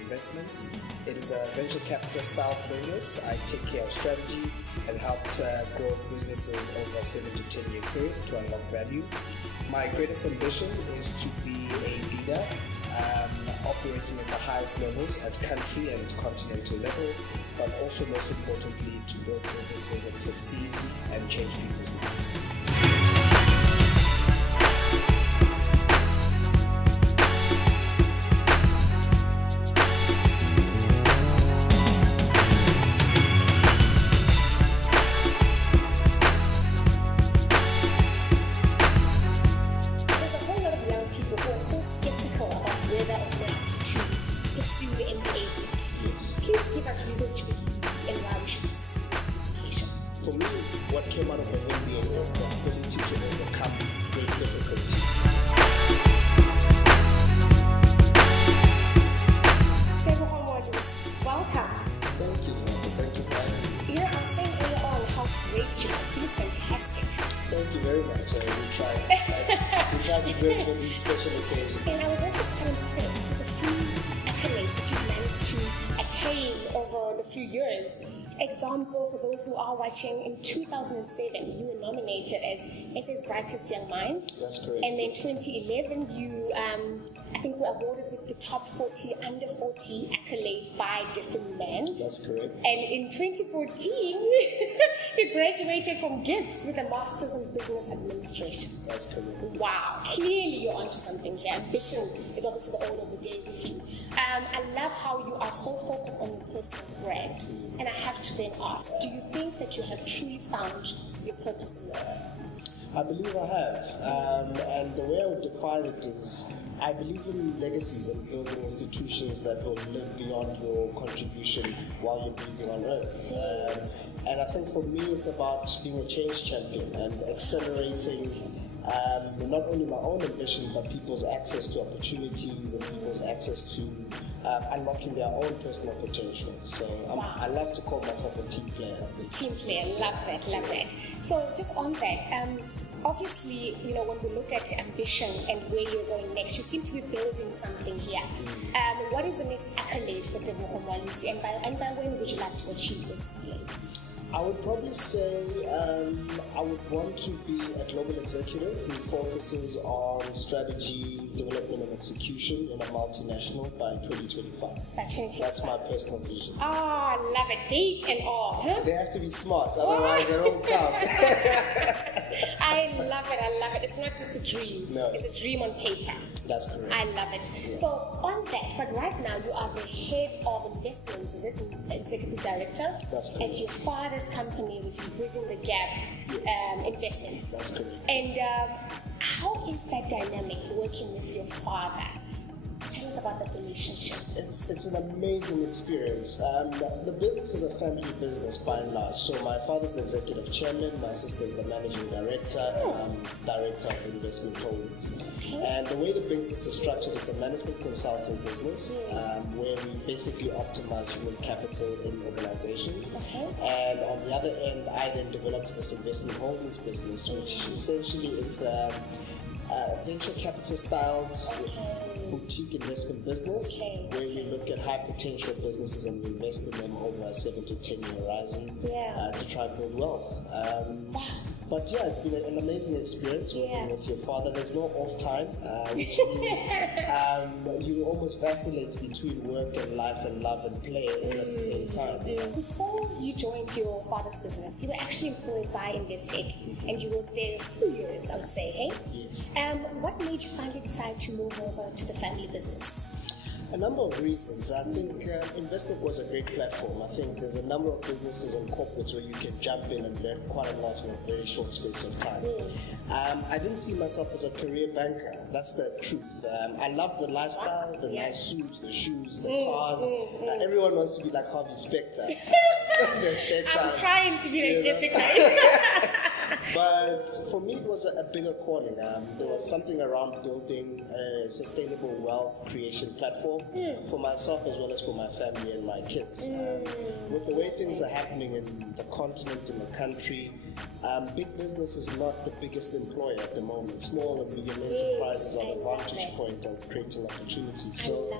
Investments. It is a venture capital style business. I take care of strategy and help grow businesses over a 7 to 10 year period to unlock value. My greatest ambition is to be a leader, operating at the highest levels at country and continental level, but also most importantly to build businesses that succeed and change people's lives. For me, what came out of the MBA was the ability to overcome great difficulty. Tebogo Moalusi, welcome. Thank you for having me. You know, I was saying earlier on how great you are. You look fantastic. Thank you very much. We try to dress for these special occasions. And I was also quite impressed with the few accolades that you've managed to attain over the few years. Example, for those who are watching, in 2007 you were nominated as SA's Brightest Young Minds. That's correct. And then 2011 you, I think, were awarded with the top 40 under 40 accolade by Destiny Man. That's correct. And in 2014 you graduated from GIBS with a Master's in Business Administration. That's correct. Wow, clearly you're onto something here. Ambition is obviously the order of the day with you. I love how you are so focused on your personal brand. And I have to then ask, do you think that you have truly found your purpose in life? I believe I have. And the way I would define it is, I believe in legacies and building institutions that will live beyond your contribution while you're breathing on earth. And I think for me, it's about being a change champion and accelerating not only my own ambition, but people's access to opportunities and people's access to unlocking their own personal potential. So I love to call myself a team player. Team player, love that. So just on that, obviously, you know, when we look at ambition and where you're going next, you seem to be building something here. What is the next accolade for Tebogo Moalusi, and by when would you like to achieve this accolade? I would probably say I would want to be a global executive who focuses on strategy, development and execution in a multinational by 2025. By 2025. That's my personal vision. Ah, love it. Date and all, huh? They have to be smart, otherwise they don't count. I love it. It's not just a dream. No. It's a dream on paper. That's correct. I love it. Yeah. So on that, but right now you are the head of investments, is it? Executive director? That's correct. At your father's company, which is Bridging the Gap Investments. That's correct. And how is that dynamic working with your father? Tell us about that relationship. It's an amazing experience. The business is a family business by and large. So my father's the executive chairman, my sister's the managing director, and I'm director of investment holdings. Okay. And the way the business is structured, it's a management consulting business, where we basically optimize human capital in organizations. Okay. And on the other end, I then developed this investment holdings business, which essentially it's a venture capital styled boutique investment business, where we look at high potential businesses and we invest in them over a 7 to 10 year horizon to try and build wealth. But yeah, it's been an amazing experience working with your father. There's no off time, which means you almost vacillate between work and life and love and play all at the same time. Before you joined your father's business, you were actually employed by Investec, and you worked there for 2 years, I would say, hey? Yes. What made you finally decide to move over to the family business? A number of reasons. I think Investec was a great platform. I think there's a number of businesses and corporates where you can jump in and learn quite a lot in a very short space of time. Yes. I didn't see myself as a career banker. That's the truth. I love the lifestyle, the nice suits, the shoes, the cars. Everyone wants to be like Harvey Specter. I'm trying to be like Jessica. But for me, it was a bigger calling. There was something around building a sustainable wealth creation platform for myself as well as for my family and my kids. With the way things are happening in the continent, in the country, big business is not the biggest employer at the moment. Small and medium enterprises are the vantage point of creating opportunities. So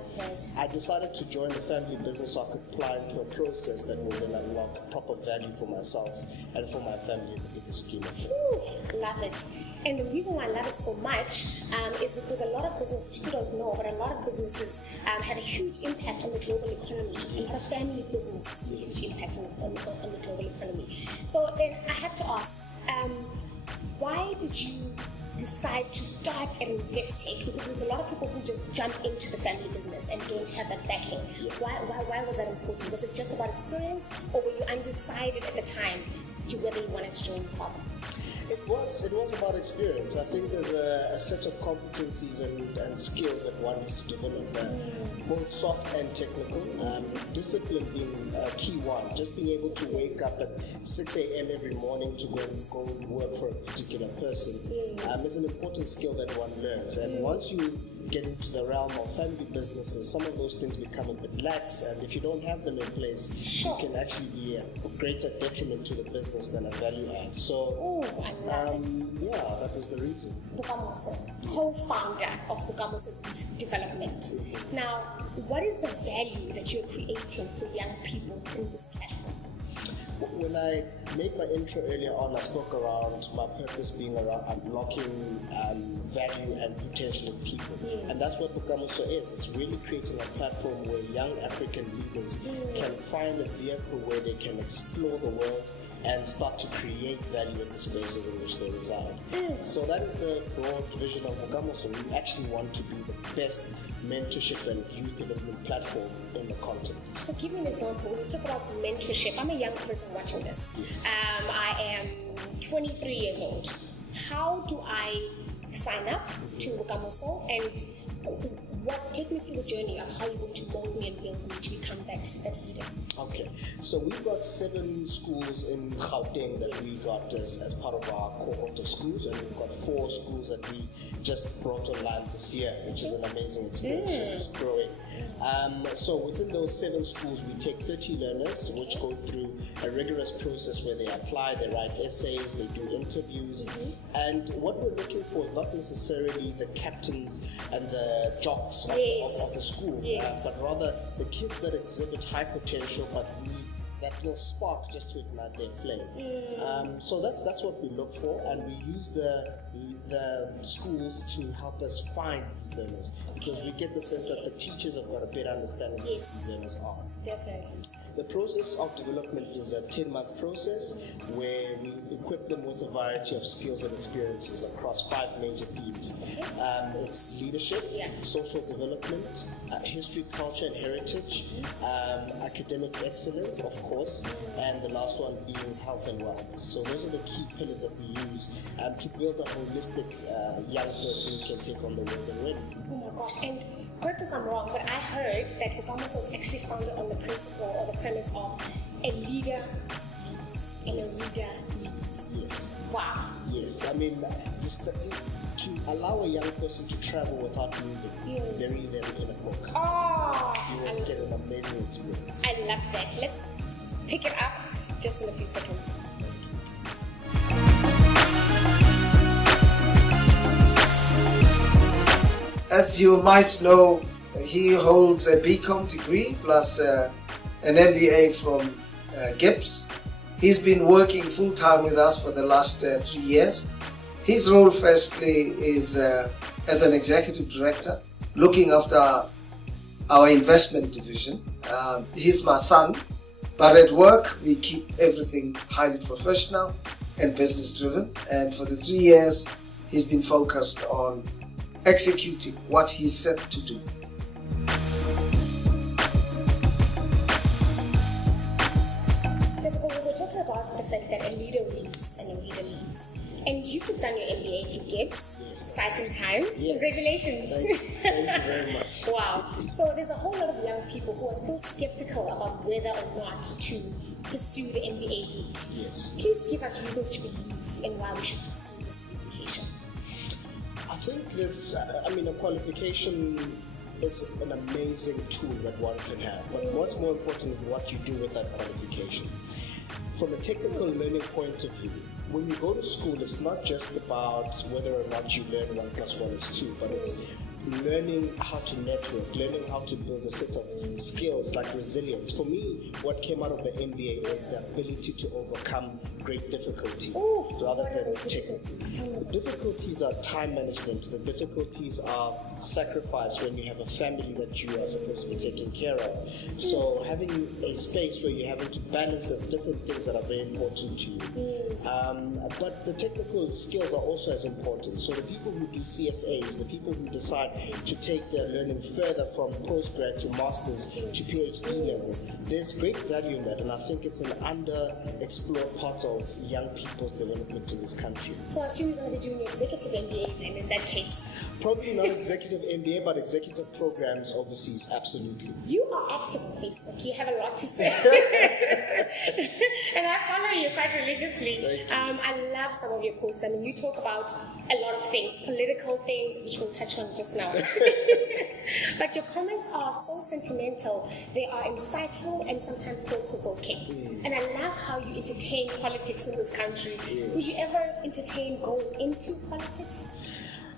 I decided to join the family business so I could apply into a process that will then unlock proper value for myself and for my family in the bigger scheme of things. Love it. And the reason why I love it so much is because a lot of businesses, people don't know, but a lot of businesses have a huge impact on the global economy. A lot of family businesses have a huge impact on the global economy. So then I have to ask, why did you decide to start and investing? Because there's a lot of people who just jump into the family business and don't have that backing. Why was that important? Was it just about experience, or were you undecided at the time as to whether you wanted to join the father? It was about experience. I think there's a set of competencies and skills that one needs to develop, both soft and technical. Discipline being a key one. Just being able to wake up at 6 a.m. every morning to go and work for a particular person is an important skill that one learns. And once you get into the realm of family businesses, some of those things become a bit lax, and if you don't have them in place, it can actually be a greater detriment to the business than a value add. So, that was the reason. Bukamoso, co-founder of Bukamoso Development. Now, what is the value that you're creating for young people through this platform? When I made my intro earlier on, I spoke around my purpose being around unlocking value and potential in people. And that's what Bukamoso is. It's really creating a platform where young African leaders can find a vehicle where they can explore the world and start to create value in the spaces in which they reside. So that is the broad vision of Bukamoso. We actually want to be the best mentorship and youth development platform in the continent. So give me an example. When you talk about mentorship, I'm a young person watching this. I am 23 years old. How do I sign up to Bukamoso, and take me through the journey of how you're going to mold me and build me to become that leader? Okay, so we've got 7 schools in Gauteng that we got as part of our cohort of schools, and we've got 4 schools that we just brought online this year, which is an amazing experience, just growing. So within those 7 schools, we take 30 learners, which go through a rigorous process where they apply, they write essays, they do interviews, and what we're looking for is not necessarily the captains and the jocks of the school, but rather the kids that exhibit high potential but need that little spark just to ignite their flame. So that's what we look for, and we use the schools to help us find these learners, because we get the sense that the teachers have got a better understanding of what these learners are. Definitely. The process of development is a 10-month process where we equip them with a variety of skills and experiences across 5 major themes. It's leadership, social development, history, culture and heritage, academic excellence, of course, and the last one being health and wellness. So those are the key pillars that we use to build a holistic young person who can take on the world and win. Oh my gosh, and correct me if I'm wrong, but I heard that Bukamoso was actually founded on the principle or the premise of a leader leads and a leader leads. Yes. Wow. Yes, I mean, just to allow a young person to travel without moving, bury them in a book. You will get an amazing experience. I love that. Let's pick it up just in a few seconds. As you might know, he holds a BCom degree plus an MBA from GIPS. He's been working full-time with us for the last 3 years. His role firstly is as an executive director, looking after our investment division. He's my son, but at work we keep everything highly professional and business driven. And for the 3 years, he's been focused on executing what he's set to do. Tebogo, we're talking about the fact that a leader leads and a leader leads. And you've just done your MBA through GIPS. Exciting times. Yes. Congratulations. Thank you very much. Wow. So there's a whole lot of young people who are still skeptical about whether or not to pursue the MBA route. Yes. Please give us reasons to believe and why we should pursue this qualification? I think this, a qualification is an amazing tool that one can have. But what's more important is what you do with that qualification. From a technical learning point of view, when you go to school, it's not just about whether or not you learn 1 + 1 is 2, but it's learning how to network, learning how to build a set of skills like resilience. For me, what came out of the MBA is the ability to overcome great difficulty. What are those difficulties? Tell me. The difficulties are time management. The difficulties are sacrifice when you have a family that you are supposed to be taking care of. So having a space where you're having to balance the different things that are very important to you. Yes. But the technical skills are also as important. So the people who do CFAs, the people who decide to take their learning further from postgrad to masters to PhD level, there's great value in that, and I think it's an underexplored part of young people's development in this country. So I assume you're going to be doing your executive MBA then in that case. Probably not executive MBA, but executive programs overseas, absolutely. You are active on Facebook. You have a lot to say. And I follow you quite religiously. I love some of your posts. I mean, you talk about a lot of things, political things, which we'll touch on just now. But your comments are so sentimental. They are insightful and sometimes thought-provoking. And I love how you entertain politics in this country. Would you ever entertain going into politics?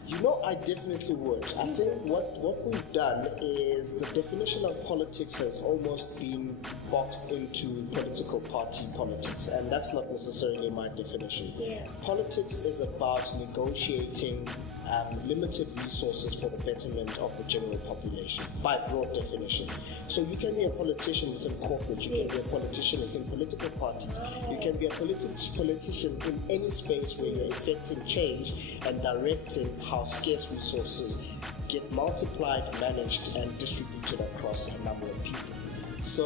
You know, I definitely would. I think what we've done is the definition of politics has almost been boxed into political party politics, and that's not necessarily my definition. Politics is about negotiating limited resources for the betterment of the general population, by broad definition. So you can be a politician within corporate, you can be a politician within political parties, you can be a politician in any space where you're effecting change and directing how scarce resources get multiplied, managed, and distributed across a number of people. So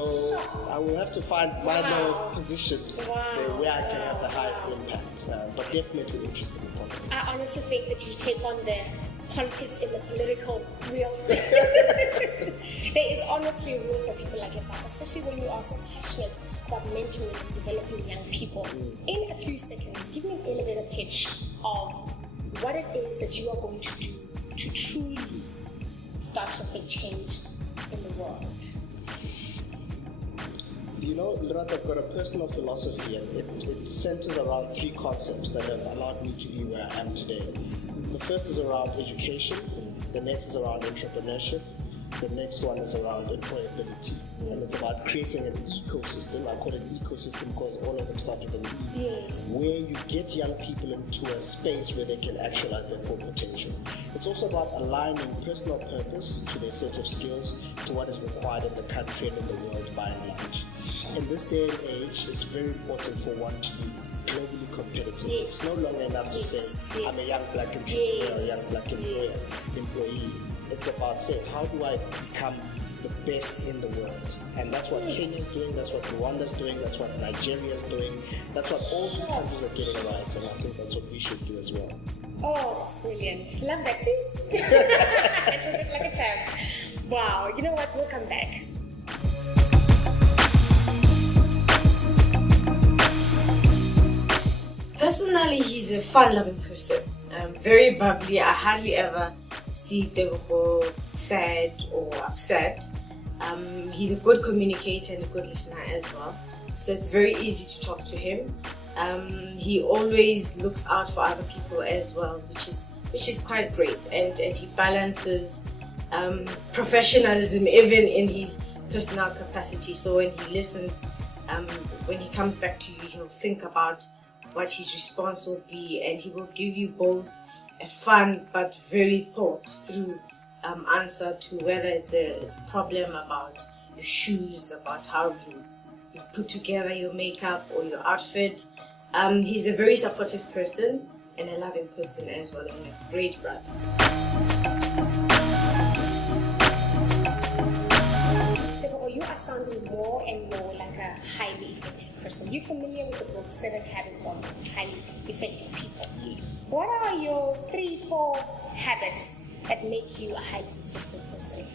I will have to find my little position where I can have the highest impact, but definitely interested in politics. I honestly think that you take on the politics in the political real estate. There is honestly room for people like yourself, especially when you are so passionate about mentoring and developing young people. In a few seconds, give me an elevator pitch of what it is that you are going to do to truly start to affect change in the world. You know, Lerato, I've got a personal philosophy, and it centers around 3 concepts that have allowed me to be where I am today. The first is around education, the next is around entrepreneurship, the next one is around employability. And it's about creating an ecosystem. I call it ecosystem because all of them start with an E. Where you get young people into a space where they can actualize their full potential. It's also about aligning personal purpose to their set of skills to what is required in the country and in the world by and large. In this day and age, it's very important for one to be globally competitive. It's no longer enough to say, I'm a young black entrepreneur or a young black employee. It's about saying, how do I become the best in the world? And that's what Kenya's doing, that's what Rwanda's doing, that's what Nigeria's doing, that's what all these countries are getting right, and I think that's what we should do as well. Oh, that's brilliant. Love that, see? It's like a champ. Wow, you know what? We'll come back. Personally, he's a fun-loving person. Very bubbly. I hardly ever see Tebogo sad or upset. He's a good communicator and a good listener as well. So it's very easy to talk to him. He always looks out for other people as well, which is quite great. And he balances professionalism even in his personal capacity. So when he listens, when he comes back to you, he'll think about what his response will be, and he will give you both a fun but very thought through answer to whether it's a problem about your shoes, about how you put together your makeup or your outfit. He's a very supportive person and a loving person as well, and a great brother. You are sounding more and more like a highly effective person. You're familiar with the book 7 Habits of Highly Effective People. Yes. What are your 3-4 habits that make you a highly successful person?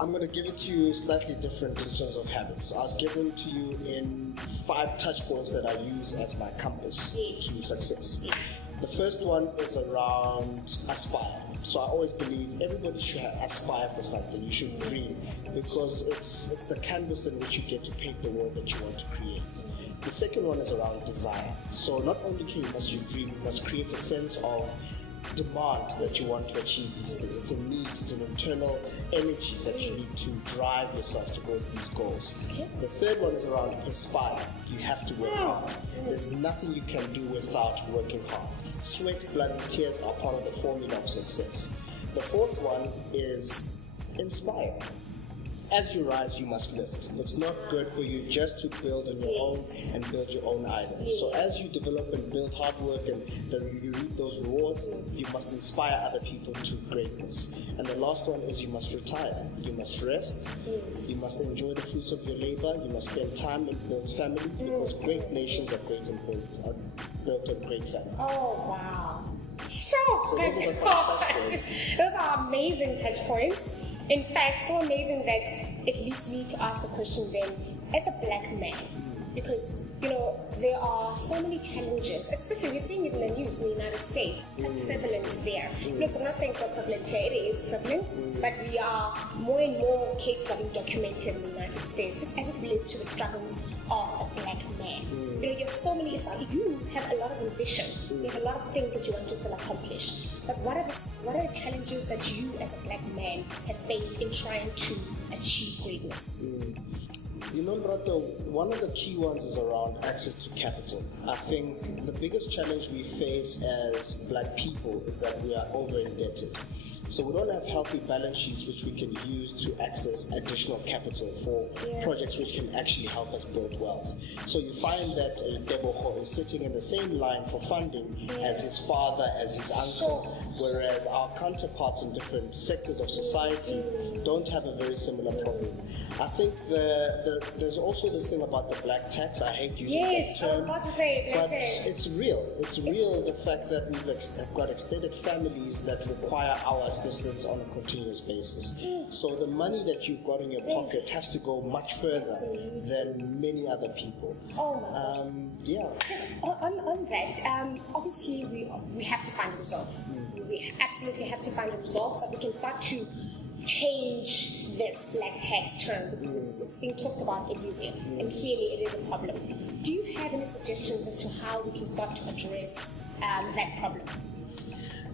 I'm going to give it to you slightly different in terms of habits. I'll give them to you in 5 touch points that I use as my compass to success. The first one is around aspire. So I always believe everybody should aspire for something. You should dream, because it's the canvas in which you get to paint the world that you want to create. The second one is around desire. So not only must you dream, you must create a sense of demand that you want to achieve these things. It's a need, it's an internal energy that you need to drive yourself towards these goals. The third one is around perspire. You have to work hard. There's nothing you can do without working hard. Sweat, blood, and tears are part of the formula of success. The fourth one is inspire. As you rise, you must lift. It's not good for you just to build on your own and build your own island. So as you develop and build hard work and then you reap those rewards, you must inspire other people to greatness. And the last one is you must retire. You must rest. You must enjoy the fruits of your labor. You must spend time and build families, because great nations are built on great families. Oh, wow. Sure. So those are the 5 touch points. Those are amazing touch points. In fact, so amazing that it leads me to ask the question then, as a black man, because, there are so many challenges, especially we're seeing it in the news in the United States, prevalent there. Look, I'm not saying it's not prevalent here, it is prevalent, but we are more and more cases are being documented in the United States, just as it relates to the struggles of a black man. You have so many, you have a lot of ambition, you have a lot of things that you want to still accomplish, but what are the challenges that you as a black man have faced in trying to achieve greatness? Rato, one of the key ones is around access to capital. I think the biggest challenge we face as black people is that we are over-indebted. So we don't have healthy balance sheets which we can use to access additional capital for projects which can actually help us build wealth. So you find that Tebogo is sitting in the same line for funding as his father, as his uncle, whereas our counterparts in different sectors of society don't have a very similar problem. I think there's also this thing about the black tax. I hate using that term. I was about to say black but tax. it's real. It's real, the fact that we've got extended families that require our assistance on a continuous basis. So the money that you've got in your pocket has to go much further than many other people. Oh my God. Just on that, obviously we have to find a resolve. We absolutely have to find a resolve so we can start to change this black tax term, because it's being talked about everywhere, and clearly it is a problem. Do you have any suggestions as to how we can start to address that problem?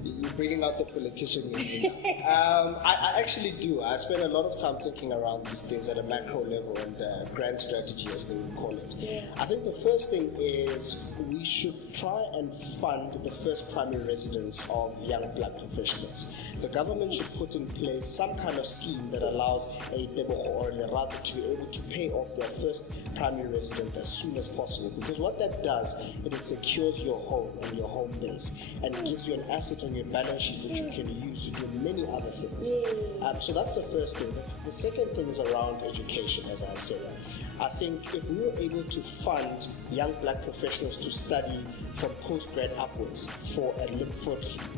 You're bringing out the politician in me. I actually do. I spend a lot of time thinking around these things at a macro level and grand strategy, as they would call it. I think the first thing is we should try and fund the first primary residence of young black professionals. The government should put in place some kind of scheme that allows a Tebogo or a Lerato to be able to pay off their first primary resident as soon as possible, because what that does, it secures your home and your home base, and it gives you an asset on your balance sheet which you can use to do many other things. So that's the first thing. The second thing is around education, as I said. I think if we were able to fund young black professionals to study from postgrad upwards for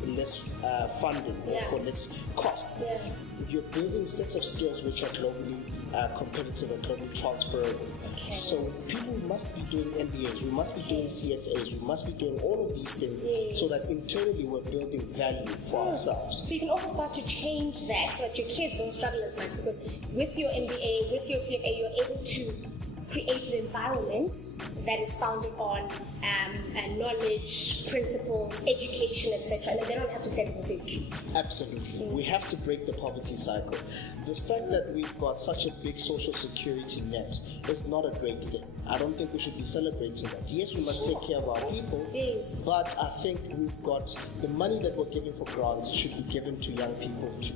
less funding or for less cost, you're building sets of skills which are globally competitive and globally transferable. So people must be doing MBAs, we must be doing CFAs, we must be doing all of these things so that internally we're building value for ourselves. So you can also start to change that so that your kids don't struggle as much, because with your MBA, with your CFA, you're able to create an environment that is founded on knowledge, principles, education, etc. And they don't have to stand in the same queue. Absolutely. We have to break the poverty cycle. The fact that we've got such a big social security net is not a great thing. I don't think we should be celebrating that. Yes, we must take care of our people, but I think we've got the money that we're giving for grants should be given to young people to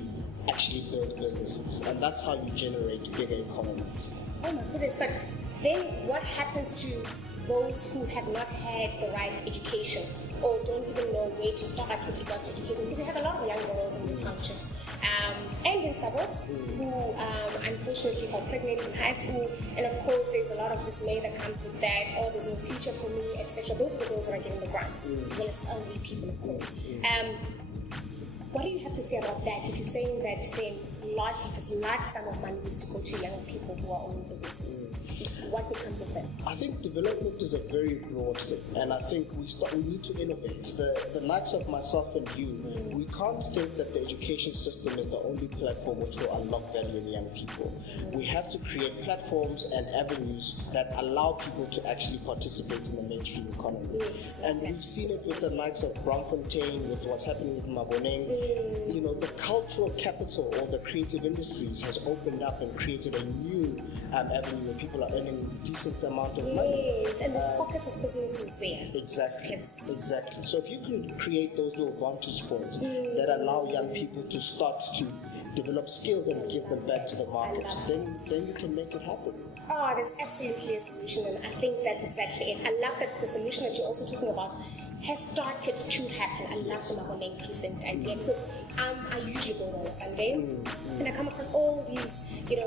actually build businesses, and that's how you generate bigger economies. Oh my goodness, but then what happens to those who have not had the right education or don't even know where to start with regards to education? Because you have a lot of young girls in the townships and in suburbs who unfortunately fall pregnant in high school, and of course there's a lot of dismay that comes with that, or there's no future for me, etc. Those are the girls that are getting the grants, as well as elderly people, of course. What do you have to say about that? If you're saying that then this large sum of money needs to go to young people who are owning businesses. What becomes of them? I think development is a very broad thing, and I think we need to innovate. The likes of myself and you, we can't think that the education system is the only platform which will unlock value in young people. We have to create platforms and avenues that allow people to actually participate in the mainstream economy. Yes, and we've seen it with the likes of Braamfontein, with what's happening with Maboneng. You know, the cultural capital or the creative industries has opened up and created a new avenue where people are earning a decent amount of money. Yes, and there's pockets of businesses there. Exactly. Yes. Exactly. So if you can create those little vantage points that allow young people to start to develop skills and give them back to the market, then you can make it happen. Oh, there's absolutely a solution, and I think that's exactly it. I love that the solution that you're also talking about has started to happen. I love the Maboneng Precinct idea because I usually go there on a Sunday and I come across all these,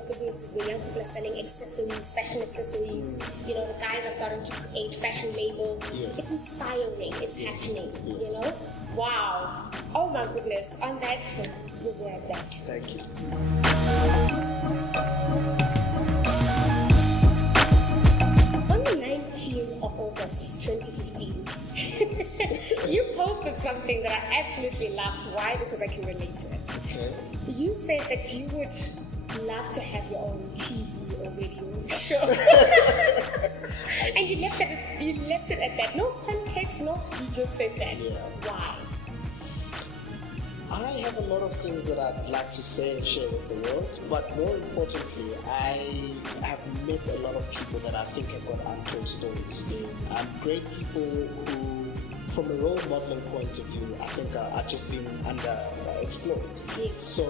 businesses where young people are selling accessories, fashion accessories. The guys are starting to create fashion labels. Yes. It's inspiring. It's happening. Yes. Wow. Oh my goodness. On that, we'll be right back. Thank you. On the 19th of August 2015, you posted something that I absolutely loved. Why? Because I can relate to it. Okay. You said that you would love to have your own TV or radio show. And you left it at that. No context, no, you just said that. Yeah. Why? I have a lot of things that I'd like to say and share with the world, but more importantly, I have met a lot of people that I think have got untold stories. Great people who, from a role modeling point of view, I think are just being underexplored. Yes. So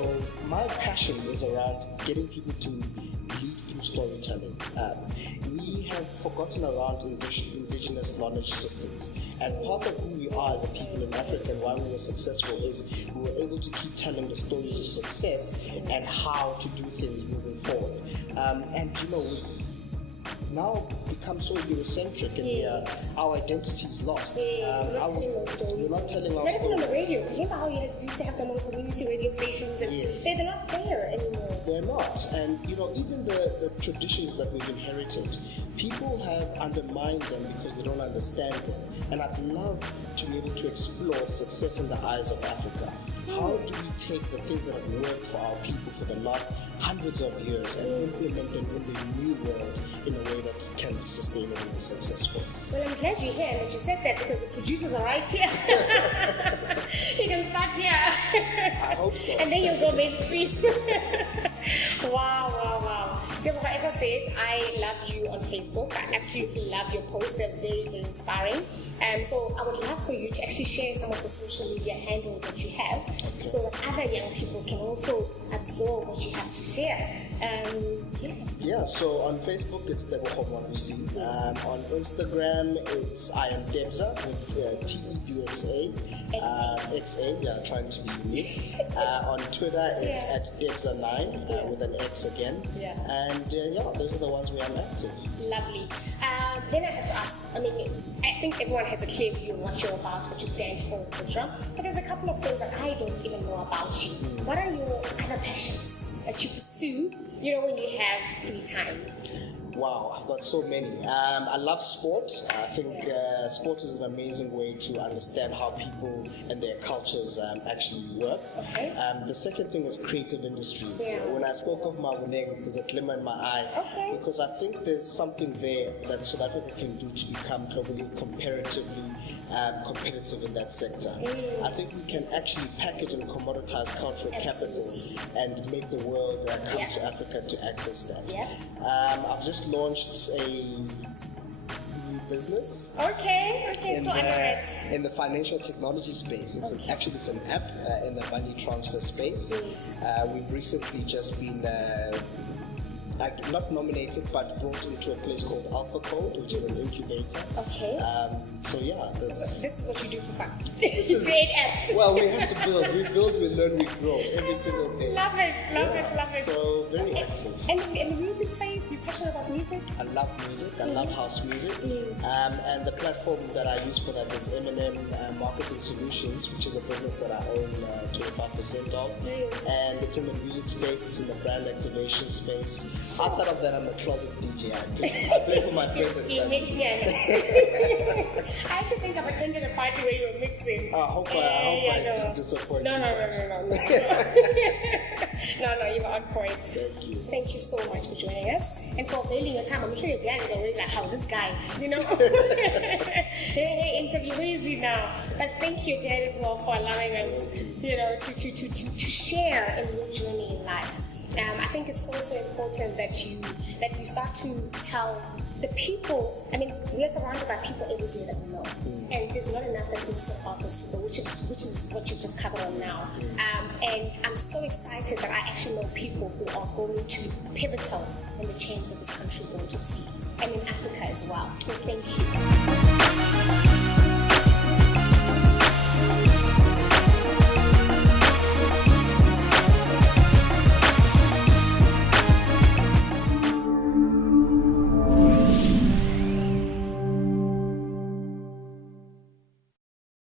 my passion is around getting people to lead through storytelling. We have forgotten around indigenous knowledge systems, and part of who we are as a people in Africa and why we were successful is we were able to keep telling the stories of success and how to do things moving forward. We've now become so Eurocentric, and our identity is lost. We're not telling those stories. We're not telling our Not even on the stories. radio. Because remember how you used to have them on community radio stations, and they're not there anymore. They're not. And even the traditions that we've inherited, people have undermined them because they don't understand them. And I'd love to be able to explore success in the eyes of Africa. How do we take the things that have worked for our people for the last hundreds of years and implement them in the new world in a way that can be sustainable and successful? Well, I'm glad you're here and that you said that because the producers are right here. You can start here. I hope so. And then you'll go mainstream. Wow. Tebogo, as I said, I love you on Facebook. I absolutely love your posts. They're very, very inspiring. So I would love for you to actually share some of the social media handles that you have so that other young people can also absorb what you have to share. So on Facebook it's Tebogo Moalusi. On Instagram it's I am Debza with TEVXA. XA, trying to be unique. On Twitter it's at Debza9 with an X again. And those are the ones where I'm active. Lovely. Then I have to ask, I think everyone has a clear view on what you're about, what you stand for, etc. But there's a couple of things that I don't even know about you. What are your other passions that you pursue, when you have free time? Wow, I've got so many. I love sport. I think sport is an amazing way to understand how people and their cultures actually work. Okay. The second thing is creative industries. When I spoke of Maboneng, there's a glimmer in my eye. Because I think there's something there that South Africa can do to become globally comparatively competitive in that sector. I think we can actually package and commoditize cultural capital and make the world come to Africa to access that. I've just launched a new business. Okay, still under it. In the financial technology space. It's an app in the money transfer space. We've recently just been not nominated, but brought into a place called Alpha Code, which is an incubator. This is what you do for fun. This You create apps. Well, we have to build. We build, we learn, we grow every single day. Love it. So very active. And in the music space, So you're passionate about music? I love music. I love house music. And the platform that I use for that is Eminem Marketing Solutions, which is a business that I own 25% of. And it's in the music space, it's in the brand activation space. Outside of that, I'm a closet DJ. I play for my friends and You family. mix, yeah. I actually think I've attended a party where you were mixing. I hope I didn't disappoint No, you. no, you were on point. Thank you. Thank you so much for joining us and for availing your time. I'm sure your dad is already like, how this guy, hey, interview, where is he now? But thank you, Dad, as well, for allowing us, to share in your journey in life. I think it's also important that we start to tell the people. I mean, we are surrounded by people every day that we know, and there's not enough that we say about those people, which is what you've just covered on now. And I'm so excited that I actually know people who are going to be pivotal in the change that this country is going to see, and in Africa as well. So thank you.